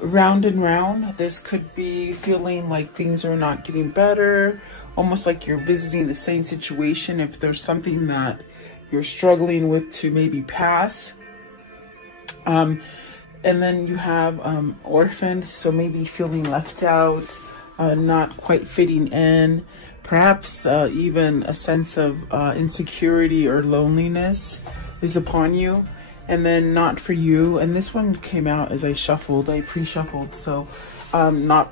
round and round. This could be feeling like things are not getting better, almost like you're visiting the same situation. If there's something that you're struggling with to maybe pass. And then you have orphaned, so maybe feeling left out, not quite fitting in, perhaps even a sense of insecurity or loneliness is upon you. And then not for you. And this one came out as I shuffled, I pre-shuffled. So not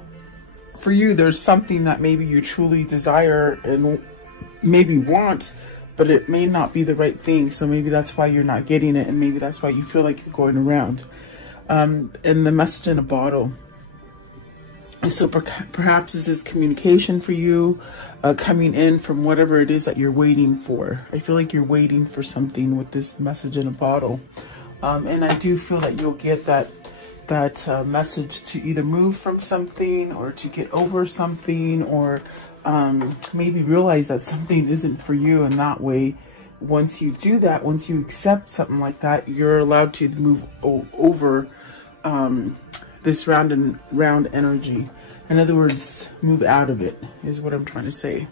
for you. There's something that maybe you truly desire and maybe want, but it may not be the right thing. So maybe that's why you're not getting it. And maybe that's why you feel like you're going around. And the message in a bottle. So perhaps this is communication for you, coming in from whatever it is that you're waiting for. I feel like you're waiting for something with this message in a bottle. And I do feel that you'll get that message to either move from something or to get over something, or maybe realize that something isn't for you. And that way, once you do that, once you accept something like that, you're allowed to move over this round and round energy. In other words, move out of it is what I'm trying to say.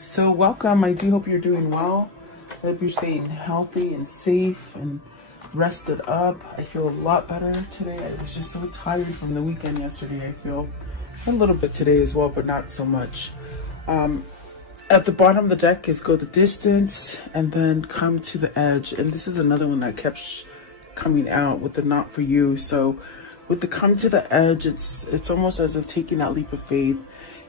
So welcome. I do hope you're doing well. I hope you're staying healthy and safe and rested up. I feel a lot better today. I was just so tired from the weekend yesterday. I feel a little bit today as well, but not so much. At the bottom of the deck is go the distance and then come to the edge. And this is another one that kept coming out with the not for you. So with the come to the edge, it's almost as if taking that leap of faith.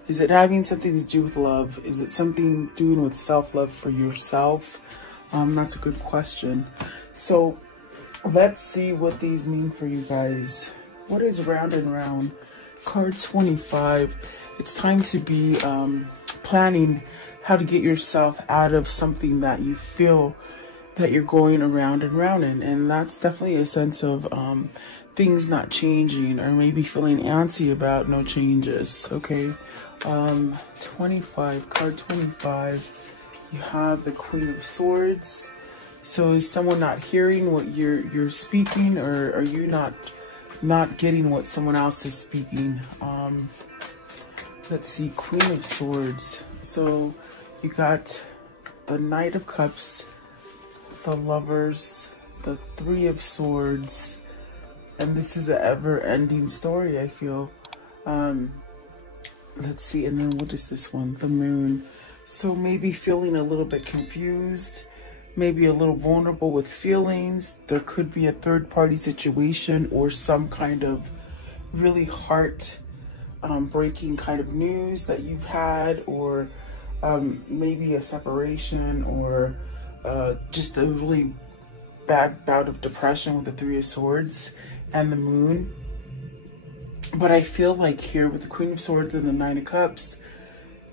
Is it having something to do with love? Is it something doing with self-love for yourself? That's a good question. So let's see what these mean for you guys. What is round and round? Card 25. It's time to be planning how to get yourself out of something that you feel that you're going around and round in. And that's definitely a sense of things not changing, or maybe feeling antsy about no changes. Okay. 25, card 25. You have the Queen of Swords. So is someone not hearing what you're speaking, or are you not getting what someone else is speaking? Let's see, Queen of Swords. So you got the Knight of Cups, the Lovers, the Three of Swords, and this is an ever-ending story, I feel. Let's see, and then what is this one? The Moon. So maybe feeling a little bit confused, maybe a little vulnerable with feelings. There could be a third-party situation or some kind of really heart-breaking kind of news that you've had, or maybe a separation, or just a really bad bout of depression with the Three of Swords and the Moon. But I feel like here with the Queen of Swords and the Nine of Cups,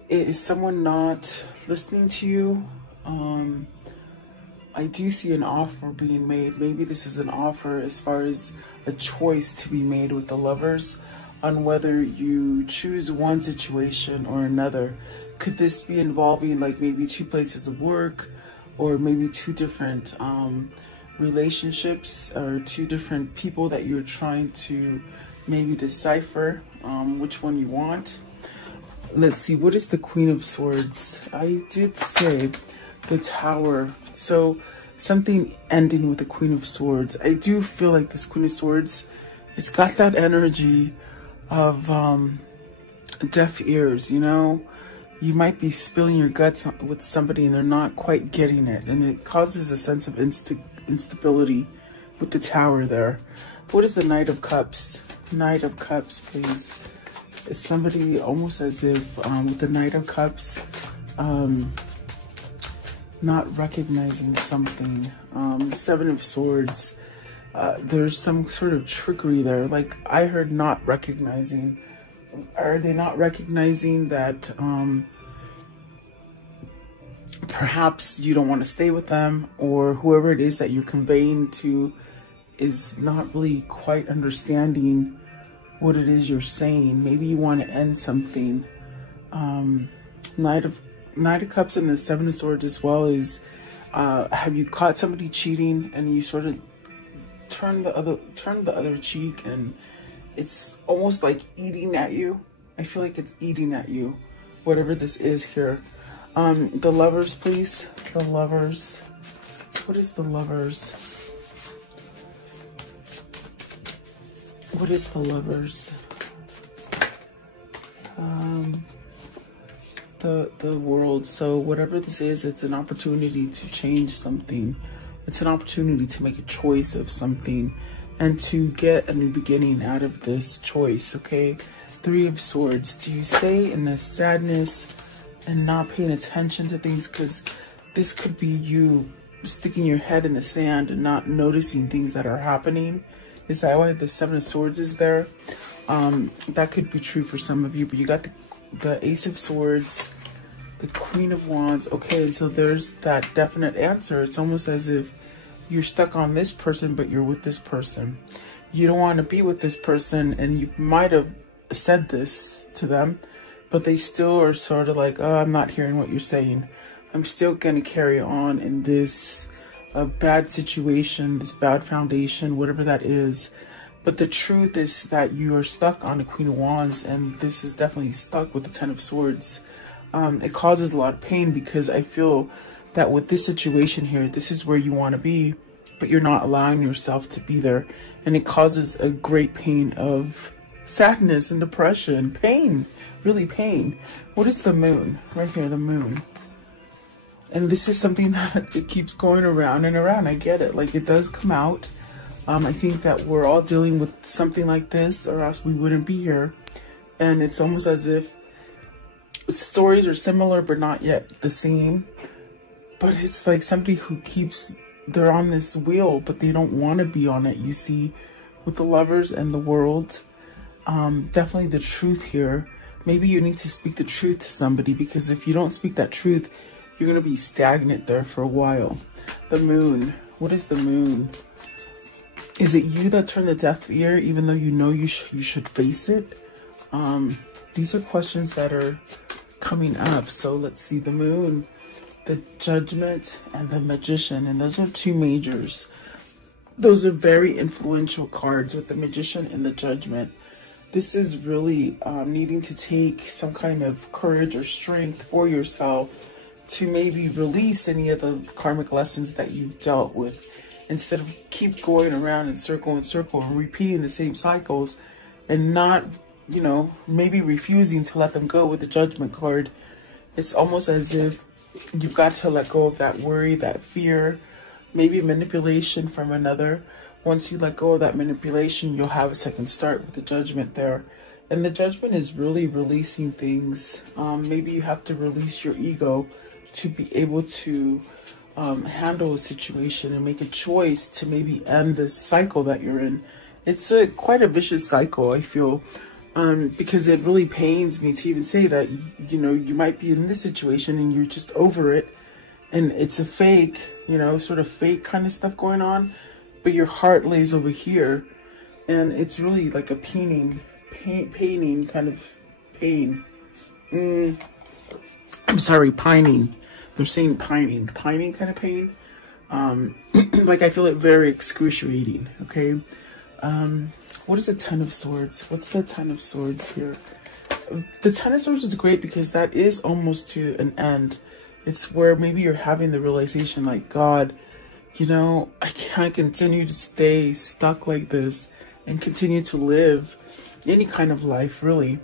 it is someone not listening to you. I do see an offer being made. Maybe this is an offer as far as a choice to be made with the Lovers on whether you choose one situation or another. Could this be involving like maybe two places of work, or maybe two different relationships, or two different people that you're trying to maybe decipher which one you want? Let's see, what is the Queen of Swords? I did say the Tower. So something ending with the Queen of Swords. I do feel like this Queen of Swords, it's got that energy of deaf ears, you know? You might be spilling your guts with somebody and they're not quite getting it. And it causes a sense of instability with the Tower there. What is the Knight of Cups? Knight of Cups, please. It's somebody almost as if with the Knight of Cups, not recognizing something. Seven of Swords. There's some sort of trickery there. Like I heard not recognizing. Are they not recognizing that perhaps you don't want to stay with them, or whoever it is that you're conveying to is not really quite understanding what it is you're saying? Maybe you want to end something. Knight of Cups and the Seven of Swords as well is, have you caught somebody cheating and you sort of turn the other cheek, and it's almost like eating at you. I feel like it's eating at you, whatever this is here. The Lovers, please. The Lovers. What is the Lovers? What is the Lovers? The World. So whatever this is, it's an opportunity to change something. It's an opportunity to make a choice of something and to get a new beginning out of this choice, okay? Three of Swords. Do you stay in this sadness and not paying attention to things? Because this could be you sticking your head in the sand and not noticing things that are happening. Is that why the Seven of Swords is there? That could be true for some of you, but you got the Ace of Swords, the Queen of Wands. Okay, so there's that definite answer. It's almost as if you're stuck on this person, but you're with this person. You don't want to be with this person, and you might have said this to them, but they still are sort of like, oh, I'm not hearing what you're saying. I'm still going to carry on in this bad situation, this bad foundation, whatever that is. But the truth is that you are stuck on the Queen of Wands, and this is definitely stuck with the Ten of Swords. It causes a lot of pain because I feel that with this situation here, this is where you want to be, but you're not allowing yourself to be there. And it causes a great pain of sadness and depression, pain, really pain. What is the Moon? Right here, the Moon. And this is something that it keeps going around and around. I get it. Like, it does come out. I think that we're all dealing with something like this, or else we wouldn't be here. And it's almost as if stories are similar, but not yet the same. But it's like somebody who keeps, they're on this wheel, but they don't want to be on it. You see, with the Lovers and the World, definitely the truth here. Maybe you need to speak the truth to somebody, because if you don't speak that truth, you're going to be stagnant there for a while. The Moon. What is the Moon? Is it you that turned the deaf ear, even though you know you should face it? These are questions that are coming up. So let's see, the Moon, the Judgment, and the Magician. And those are two majors. Those are very influential cards with the Magician and the Judgment. This is really needing to take some kind of courage or strength for yourself to maybe release any of the karmic lessons that you've dealt with, instead of keep going around in circle and repeating the same cycles and not, you know, maybe refusing to let them go with the Judgment card. It's almost as if you've got to let go of that worry, that fear, maybe manipulation from another. Once you let go of that manipulation, you'll have a second start with the Judgment there. And the Judgment is really releasing things. Maybe you have to release your ego to be able to handle a situation and make a choice to maybe end this cycle that you're in. It's quite a vicious cycle, I feel, because it really pains me to even say that, you know, you might be in this situation and you're just over it, and it's a fake, you know, sort of fake kind of stuff going on, but your heart lays over here, and it's really like a paining kind of pain. I'm sorry, pining. They're saying pining kind of pain. Like, I feel it very excruciating, okay? What is the Ten of Swords? What's the Ten of Swords here? The Ten of Swords is great because that is almost to an end. It's where maybe you're having the realization, like, God, you know, I can't continue to stay stuck like this and continue to live any kind of life, really.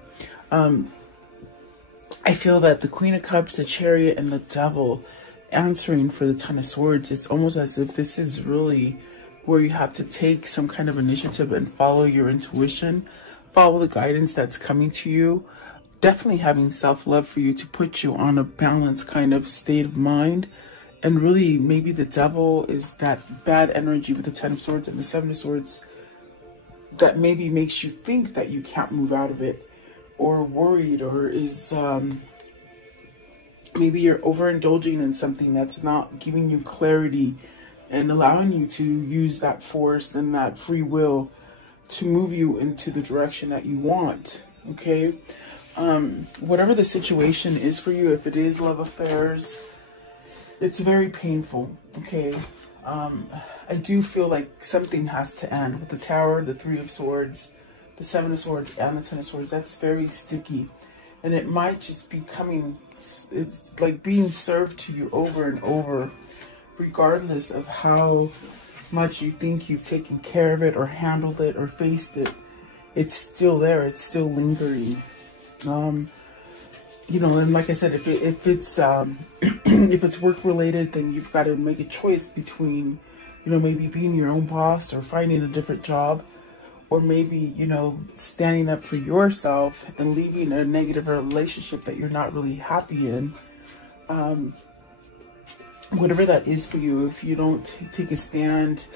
I feel that the Queen of Cups, the Chariot, and the Devil answering for the Ten of Swords, it's almost as if this is really where you have to take some kind of initiative and follow your intuition, follow the guidance that's coming to you. Definitely having self-love for you to put you on a balanced kind of state of mind. And really, maybe the Devil is that bad energy with the Ten of Swords and the Seven of Swords that maybe makes you think that you can't move out of it, or worried, or is maybe you're overindulging in something that's not giving you clarity and allowing you to use that force and that free will to move you into the direction that you want, okay? Whatever the situation is for you, if it is love affairs, it's very painful, okay? I do feel like something has to end with the Tower, the Three of Swords, the Seven of Swords and the Ten of Swords, that's very sticky. And it might just be coming, it's like being served to you over and over, regardless of how much you think you've taken care of it or handled it or faced it. It's still there, it's still lingering. You know, and like I said, if it's if it's work related, then you've got to make a choice between, you know, maybe being your own boss or finding a different job, or maybe, you know, standing up for yourself and leaving a negative relationship that you're not really happy in. Whatever that is for you, if you don't take a stand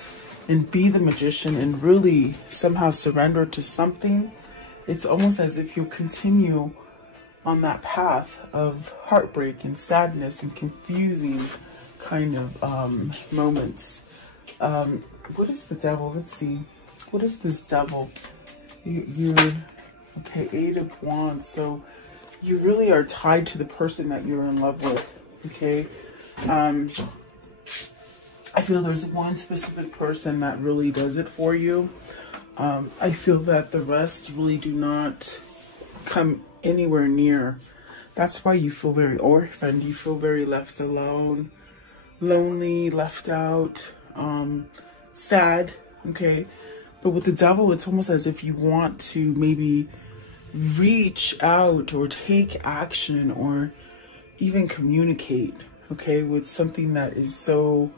and be the magician and really somehow surrender to something, it's almost as if you continue on that path of heartbreak and sadness and confusing kind of moments. What is the Devil? Let's see. What is this Devil? You're okay, Eight of Wands. So you really are tied to the person that you're in love with. Okay. I feel there's one specific person that really does it for you. I feel that the rest really do not come anywhere near. That's why you feel very orphaned. You feel very left alone, lonely, left out, sad. Okay. But with the Devil, it's almost as if you want to maybe reach out or take action or even communicate, okay, with something that is so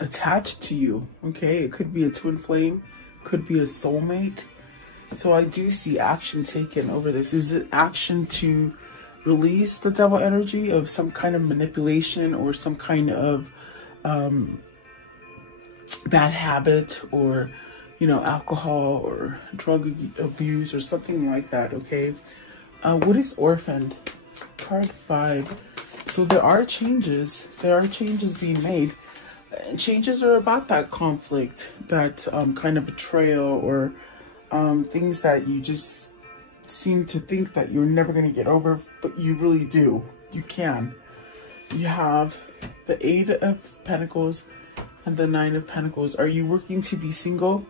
attached to you, okay? It could be a twin flame, could be a soulmate. So I do see action taken over this. Is it action to release the Devil energy of some kind of manipulation or some kind of bad habit, or, you know, alcohol or drug abuse or something like that, okay? What is Orphaned? Card 5. So there are changes. There are changes being made. Changes are about that conflict, that kind of betrayal, or things that you just seem to think that you're never going to get over, but you really do. You can. You have the Eight of Pentacles and the Nine of Pentacles. Are you working to be single?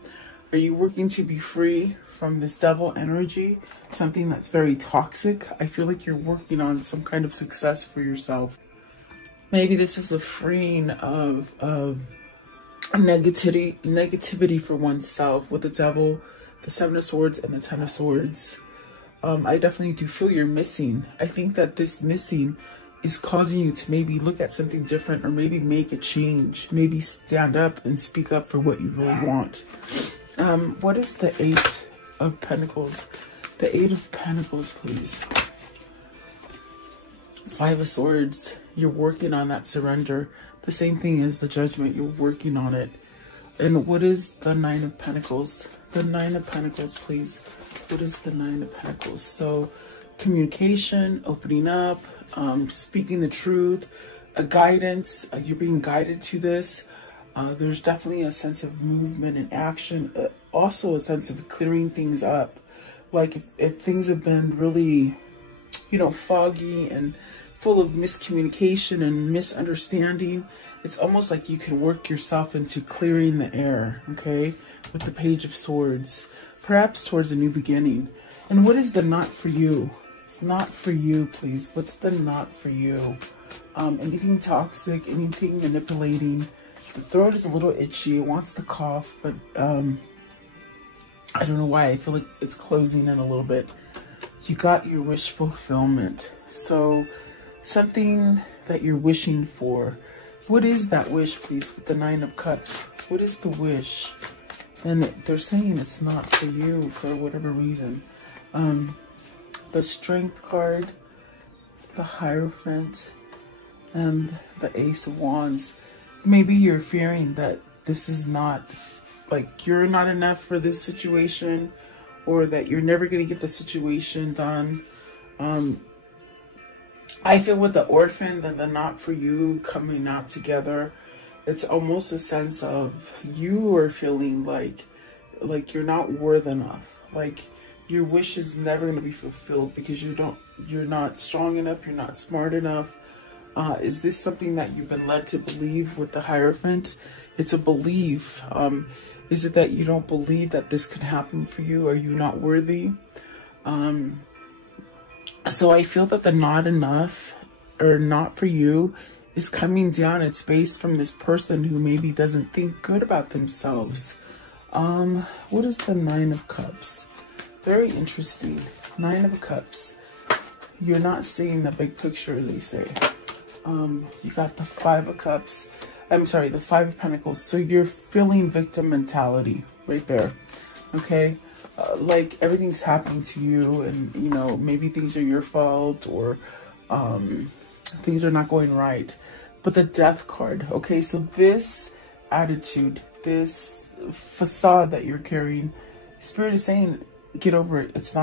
Are you working to be free from this Devil energy? Something that's very toxic. I feel like you're working on some kind of success for yourself. Maybe this is a freeing of negativity for oneself with the Devil, the Seven of Swords, and the Ten of Swords. I definitely do feel you're missing. I think that this missing is causing you to maybe look at something different, or maybe make a change, maybe stand up and speak up for what you really want. What is the Eight of Pentacles? The Eight of Pentacles, please. Five of Swords. You're working on that surrender. The same thing as the Judgment. You're working on it. And what is the Nine of Pentacles? The Nine of Pentacles, please. What is the Nine of Pentacles? So communication, opening up, speaking the truth, a guidance. You're being guided to this. There's definitely a sense of movement and action. Also a sense of clearing things up. Like if things have been really, you know, foggy and full of miscommunication and misunderstanding, it's almost like you can work yourself into clearing the air, okay? With the Page of Swords, perhaps towards a new beginning. And what is the not for you? Not for you, please. What's the not for you? Anything toxic, anything manipulating. The throat is a little itchy. It wants to cough, but I don't know why. I feel like it's closing in a little bit. You got your wish fulfillment. So something that you're wishing for. What is that wish, please, with the Nine of Cups? What is the wish? And they're saying it's not for you for whatever reason. The Strength card, the Hierophant, and the Ace of Wands. Maybe you're fearing that this is not, like, you're not enough for this situation, or that you're never going to get the situation done. I feel with the Orphan and the not for you coming out together, it's almost a sense of you are feeling like you're not worth enough. Like your wish is never going to be fulfilled because you're not strong enough, you're not smart enough. Is this something that you've been led to believe with the Hierophant? It's a belief. Is it that you don't believe that this could happen for you? Are you not worthy? So I feel that the not enough or not for you is coming down. It's based from this person who maybe doesn't think good about themselves. What is the Nine of Cups? Very interesting. Nine of Cups. You're not seeing the big picture, they say. You got the Five of Cups. I'm sorry, the Five of Pentacles. So you're feeling victim mentality right there. Okay? Like everything's happening to you, and you know, maybe things are your fault, or things are not going right. But the Death card. Okay, so this attitude, this facade that you're carrying, Spirit is saying, get over it. It's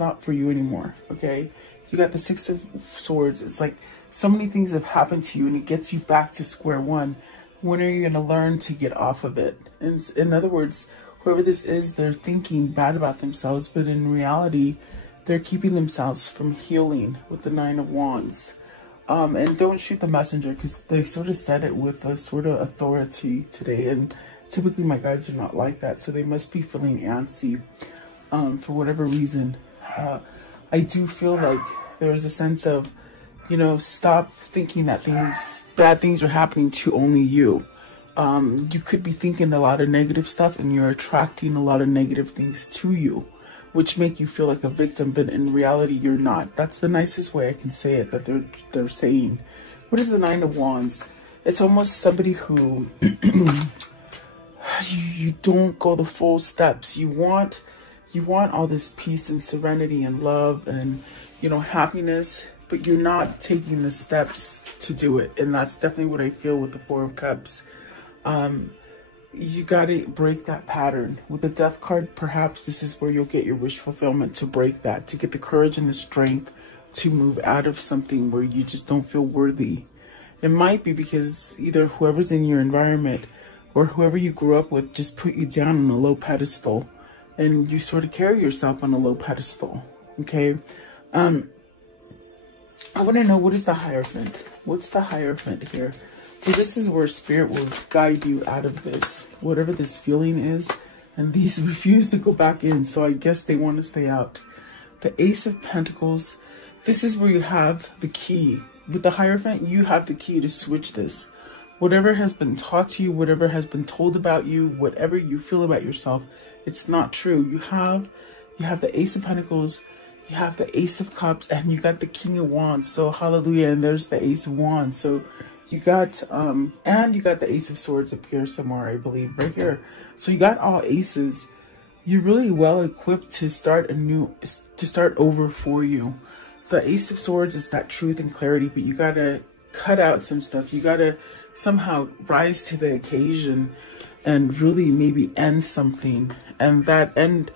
not for you anymore. Okay? You got the Six of Swords. It's like so many things have happened to you, and it gets you back to square one. When are you going to learn to get off of it? And in other words, whoever this is, they're thinking bad about themselves, but in reality, they're keeping themselves from healing with the Nine of Wands. And don't shoot the messenger, because they sort of said it with a sort of authority today. And typically my guides are not like that, so they must be feeling antsy for whatever reason. I do feel like there's a sense of, you know, stop thinking that bad things are happening to only you. You could be thinking a lot of negative stuff, and you're attracting a lot of negative things to you, which make you feel like a victim, but in reality, you're not. That's the nicest way I can say it, that they're saying. What is the Nine of Wands? It's almost somebody who you don't go the full steps. You want all this peace and serenity and love and, you know, happiness, but you're not taking the steps to do it. And that's definitely what I feel with the Four of Cups. You got to break that pattern. With the Death card, perhaps this is where you'll get your wish fulfillment, to break that, to get the courage and the strength to move out of something where you just don't feel worthy. It might be because either whoever's in your environment or whoever you grew up with just put you down on a low pedestal, and you sort of carry yourself on a low pedestal. Okay? I want to know, what is the Hierophant? What's the Hierophant here? So this is where Spirit will guide you out of this, whatever this feeling is. And these refuse to go back in, so I guess they want to stay out. The Ace of Pentacles. This is where you have the key. With the Hierophant, you have the key to switch this. Whatever has been taught to you, whatever has been told about you, whatever you feel about yourself, it's not true. You have the Ace of Pentacles, you have the Ace of Cups, and you got the King of Wands. So hallelujah, and there's the Ace of Wands. So you got and you got the Ace of Swords up here somewhere, I believe, right here. So you got all aces. You're really well equipped to start over for you. The Ace of Swords is that truth and clarity, but you gotta cut out some stuff. You gotta somehow rise to the occasion and really maybe end something, and that end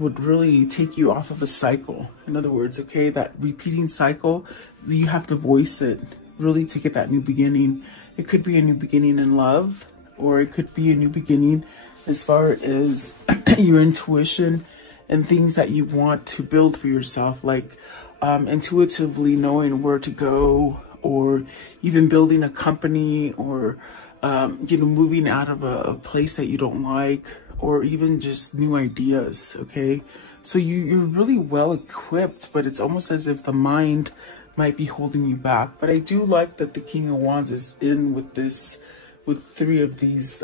would really take you off of a cycle. In other words, okay, that repeating cycle, you have to voice it really to get that new beginning. It could be a new beginning in love, or it could be a new beginning as far as your intuition and things that you want to build for yourself, like intuitively knowing where to go, or even building a company, or you know, moving out of a place that you don't like, or even just new ideas. Okay, so you're really well equipped, but it's almost as if the mind might be holding you back. But I do like that the King of Wands is in with this, with three of these,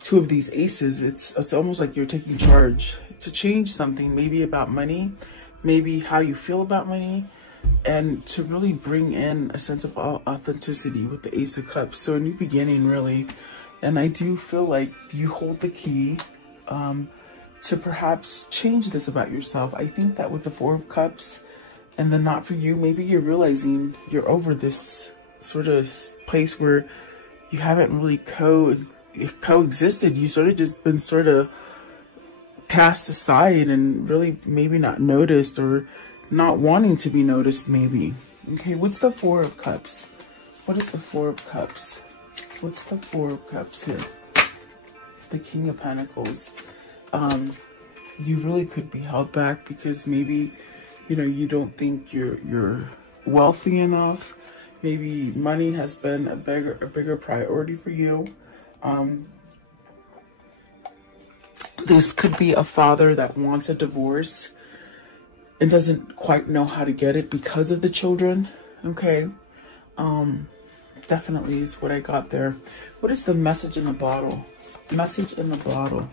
two of these aces. It's almost like you're taking charge to change something, maybe about money, maybe how you feel about money, and to really bring in a sense of authenticity with the Ace of Cups. So a new beginning, really. And I do feel like you hold the key to perhaps change this about yourself. I think that with the Four of Cups and the not for you, maybe you're realizing you're over this sort of place where you haven't really coexisted. You sort of just been sort of cast aside and really maybe not noticed, or not wanting to be noticed maybe. Okay, what's the Four of Cups? What is the Four of Cups? What's the Four of Cups here? The King of Pentacles. You really could be held back because maybe, you know, you don't think you're wealthy enough. Maybe money has been a bigger priority for you. This could be a father that wants a divorce and doesn't quite know how to get it because of the children. Okay. Definitely is what I got there. What is the message in the bottle? Message in the bottle.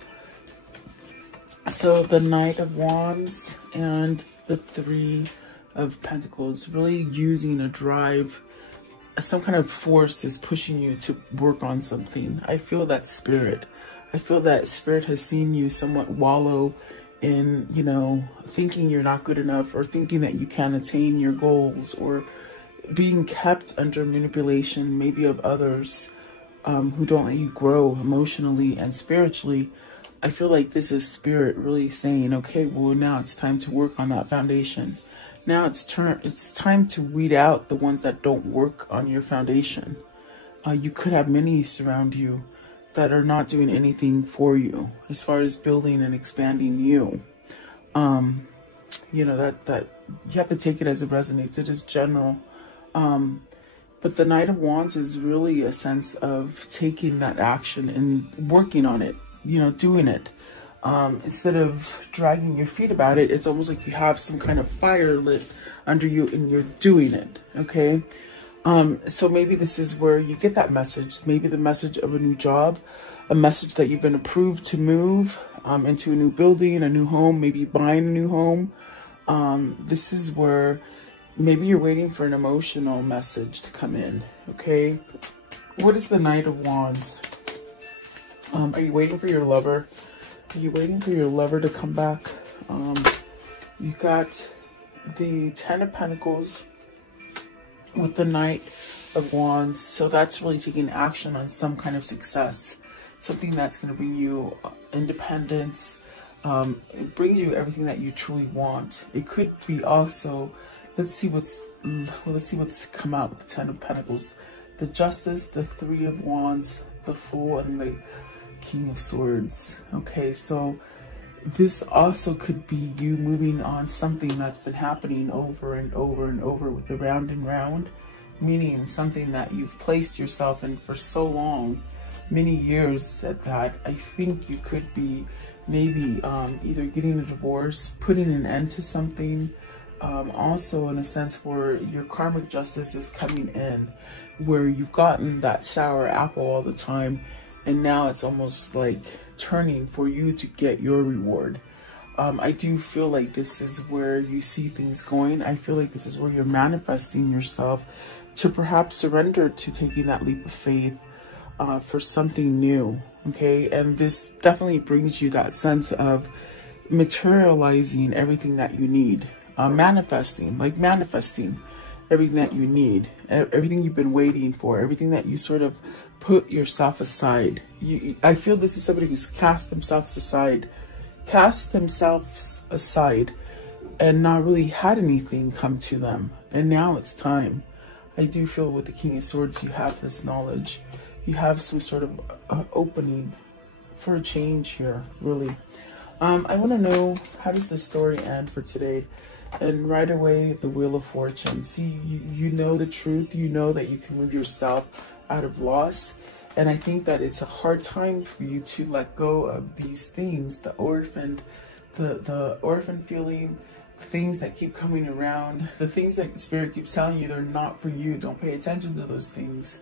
So the Knight of Wands and the Three of Pentacles, really using a drive, some kind of force is pushing you to work on something. I feel that spirit. I feel that spirit has seen you somewhat wallow in, you know, thinking you're not good enough, or thinking that you can't attain your goals, or being kept under manipulation, maybe of others who don't let you grow emotionally and spiritually. I feel like this is spirit really saying, okay, well, now it's time to work on that foundation. Now it's time to weed out the ones that don't work on your foundation. You could have many surround you that are not doing anything for you as far as building and expanding you. You know, that you have to take it as it resonates. It is general. But the Knight of Wands is really a sense of taking that action and working on it, you know, doing it. Instead of dragging your feet about it, it's almost like you have some kind of fire lit under you and you're doing it, okay? So maybe this is where you get that message, maybe the message of a new job, a message that you've been approved to move into a new building, a new home, maybe buying a new home. This is where maybe you're waiting for an emotional message to come in, okay? What is the Knight of Wands? Are you waiting for your lover? Are you waiting for your lover to come back? You got the Ten of Pentacles with the Knight of Wands. So that's really taking action on some kind of success. Something that's going to bring you independence. It brings you everything that you truly want. It could be also, let's see what's come out with the Ten of Pentacles. The Justice, the Three of Wands, the Fool, and the King of Swords. Okay, so this also could be you moving on something that's been happening over and over and over with the round and round, meaning something that you've placed yourself in for so long, many years at that. I think you could be maybe either getting a divorce, putting an end to something, also in a sense where your karmic justice is coming in, where you've gotten that sour apple all the time, and now it's almost like turning for you to get your reward. I do feel like this is where you see things going. I feel like this is where you're manifesting yourself to perhaps surrender to taking that leap of faith for something new, okay? And this definitely brings you that sense of materializing everything that you need. Manifesting everything that you need, everything you've been waiting for, everything that you sort of put yourself aside. I feel this is somebody who's cast themselves aside and not really had anything come to them, and now it's time. I do feel with the King of Swords you have this knowledge, you have some sort of opening for a change here, really. I want to know, how does the story end for today? And right away, the Wheel of Fortune. See, you know the truth. You know that you can move yourself out of loss. And I think that it's a hard time for you to let go of these things, the orphan feeling, things that keep coming around, the things that the Spirit keeps telling you they're not for you. Don't pay attention to those things.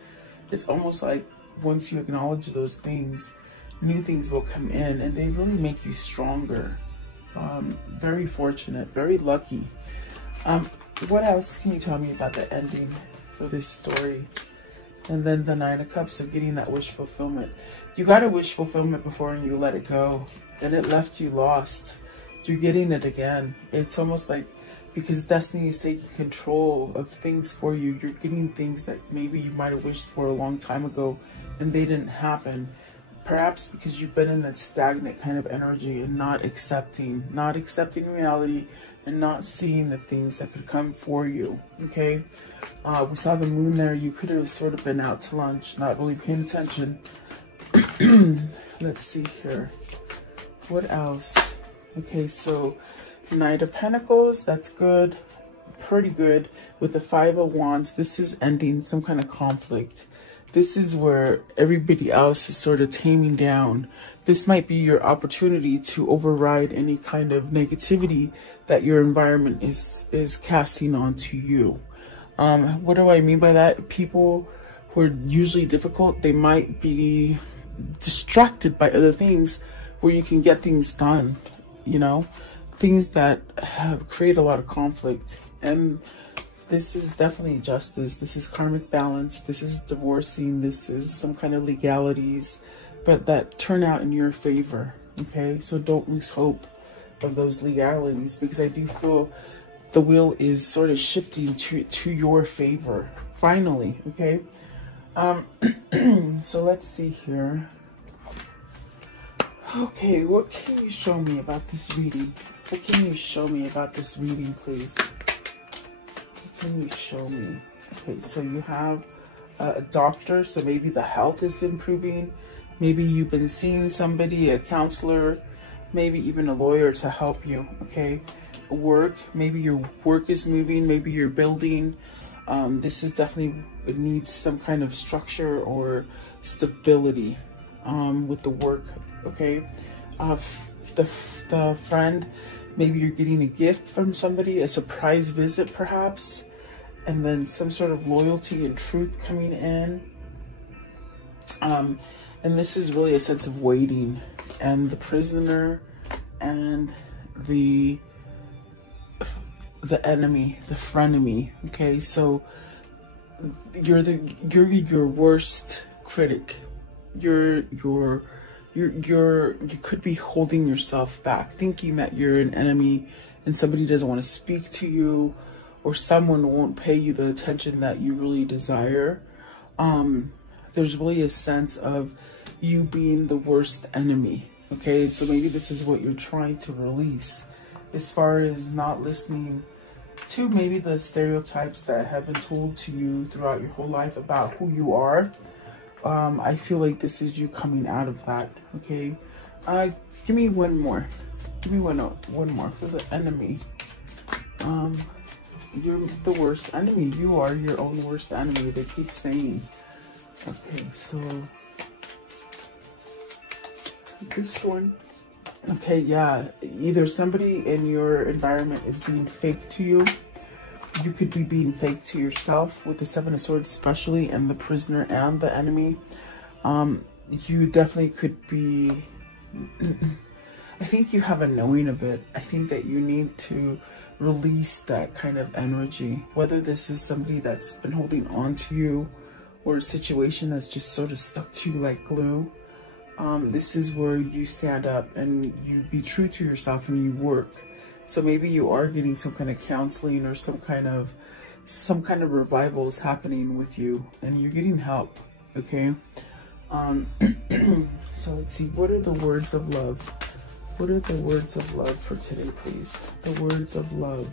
It's almost like once you acknowledge those things, new things will come in, and they really make you stronger. Very fortunate, very lucky. What else can you tell me about the ending for this story? And then the Nine of Cups, of getting that wish fulfillment. You got a wish fulfillment before and you let it go, and it left you lost. You're getting it again. It's almost like, because destiny is taking control of things for you, you're getting things that maybe you might have wished for a long time ago and they didn't happen. Perhaps because you've been in that stagnant kind of energy and not accepting reality and not seeing the things that could come for you, okay? We saw the moon there. You could have sort of been out to lunch, not really paying attention. Let's see here. What else? Okay, so Knight of Pentacles, that's good. Pretty good. With the Five of Wands, this is ending some kind of conflict. this is where everybody else is sort of taming down. This might be your opportunity to override any kind of negativity that your environment is casting onto you. What do I mean by that? People who are usually difficult, they might be distracted by other things where you can get things done, you know, things that create a lot of conflict. And this is definitely justice. This is karmic balance. This is divorcing. This is some kind of legalities, but that turn out in your favor. Okay, so don't lose hope of those legalities, because I do feel the wheel is sort of shifting to your favor finally. Okay, so let's see here. Okay, what can you show me about this reading? What can you show me about this reading, please? What can you show me? Okay, so you have a doctor, so maybe the health is improving. Maybe you've been seeing somebody, a counselor, maybe even a lawyer to help you, okay? Work, maybe your work is moving, maybe you're building. This is definitely, it needs some kind of structure or stability with the work, okay? The friend, maybe you're getting a gift from somebody, a surprise visit perhaps, and then some sort of loyalty and truth coming in. And this is really a sense of waiting, and the prisoner and the enemy, the frenemy. Okay, so you're your worst critic. You could be holding yourself back, thinking that you're an enemy and somebody doesn't want to speak to you, or someone won't pay you the attention that you really desire. There's really a sense of you being the worst enemy. Okay, so maybe this is what you're trying to release, as far as not listening to maybe the stereotypes that have been told to you throughout your whole life about who you are. I feel like this is you coming out of that. Okay, give me one more. Give me one more for the enemy. You're the worst enemy. You are your own worst enemy. They keep saying. Okay, so this one. Okay, yeah, either somebody in your environment is being fake to you. You could be being fake to yourself with the Seven of Swords especially, and the prisoner and the enemy. You definitely could be, I think you have a knowing of it. I think that you need to release that kind of energy, whether this is somebody that's been holding on to you or a situation that's just sort of stuck to you like glue. This is where you stand up and you be true to yourself and you work. So maybe you are getting some kind of counseling or some kind of revival is happening with you, and you're getting help. Okay. So let's see, what are the words of love? What are the words of love for today, please? The words of love.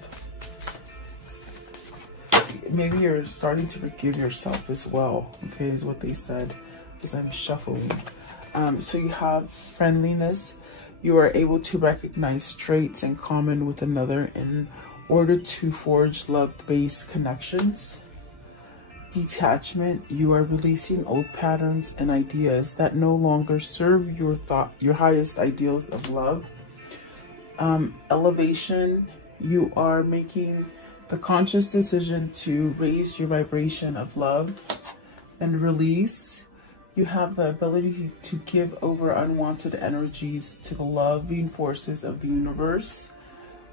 Maybe you're starting to forgive yourself as well, okay, is what they said as I'm shuffling. So you have friendliness. You are able to recognize traits in common with another in order to forge love-based connections. Detachment. You are releasing old patterns and ideas that no longer serve your highest ideals of love. Elevation. You are making the conscious decision to raise your vibration of love. And release. You have the ability to give over unwanted energies to the loving forces of the universe.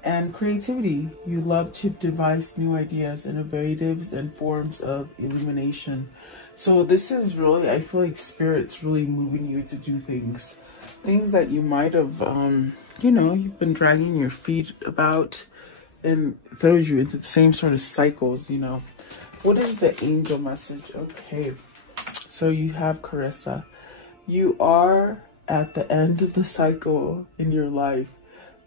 And creativity. You love to devise new ideas, innovatives, and forms of illumination. So this is really, I feel like Spirit's really moving you to do things. Things that you might have, you know, you've been dragging your feet about, and throws you into the same sort of cycles, you know. What is the angel message? Okay. So you have Carissa. You are at the end of the cycle in your life.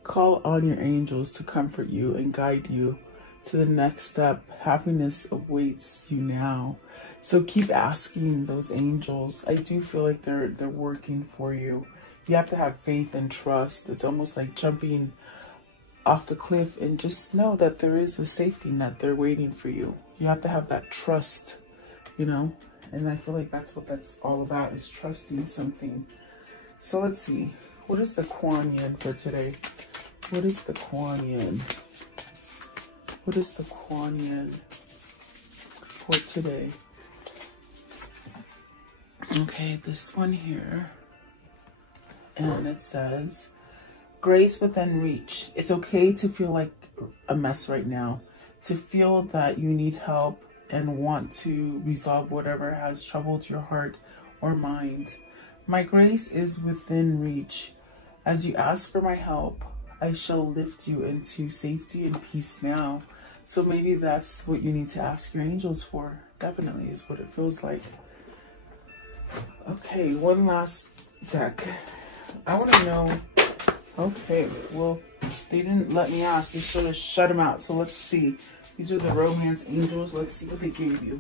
Call on your angels to comfort you and guide you to the next step. Happiness awaits you now. So keep asking those angels. I do feel like they're working for you. You have to have faith and trust. It's almost like jumping off the cliff, and just know that there is a safety net there waiting for you. You have to have that trust, you know. And I feel like that's what that's all about, is trusting something. So let's see. What is the Kuan Yin for today? What is the Kuan Yin? What is the Kuan Yin for today? Okay, this one here. And it says, grace within reach. It's okay to feel like a mess right now, to feel that you need help and want to resolve whatever has troubled your heart or mind. My grace is within reach. As you ask for my help, I shall lift you into safety and peace now. So maybe that's what you need to ask your angels for. Definitely is what it feels like. Okay, one last deck. I want to know. Okay, well, they didn't let me ask. They sort of shut them out. So let's see. These are the romance angels. Let's see what they gave you.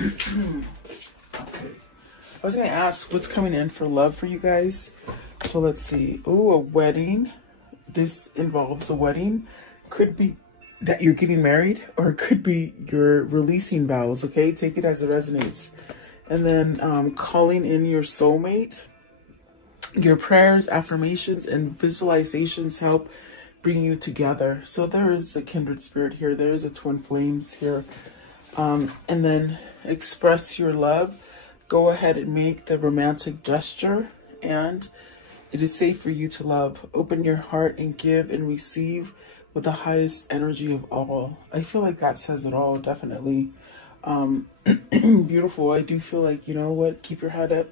Okay. I was going to ask what's coming in for love for you guys. So let's see. Oh, a wedding. This involves a wedding. Could be that you're getting married, or it could be you're releasing vows, okay? Take it as it resonates. And then calling in your soulmate. Your prayers, affirmations, and visualizations help bring you together. So there is a kindred spirit here. There is a twin flames here. And then express your love. Go ahead and make the romantic gesture. And it is safe for you to love. Open your heart and give and receive with the highest energy of all. I feel like that says it all, definitely. Beautiful. I do feel like, you know what, keep your head up.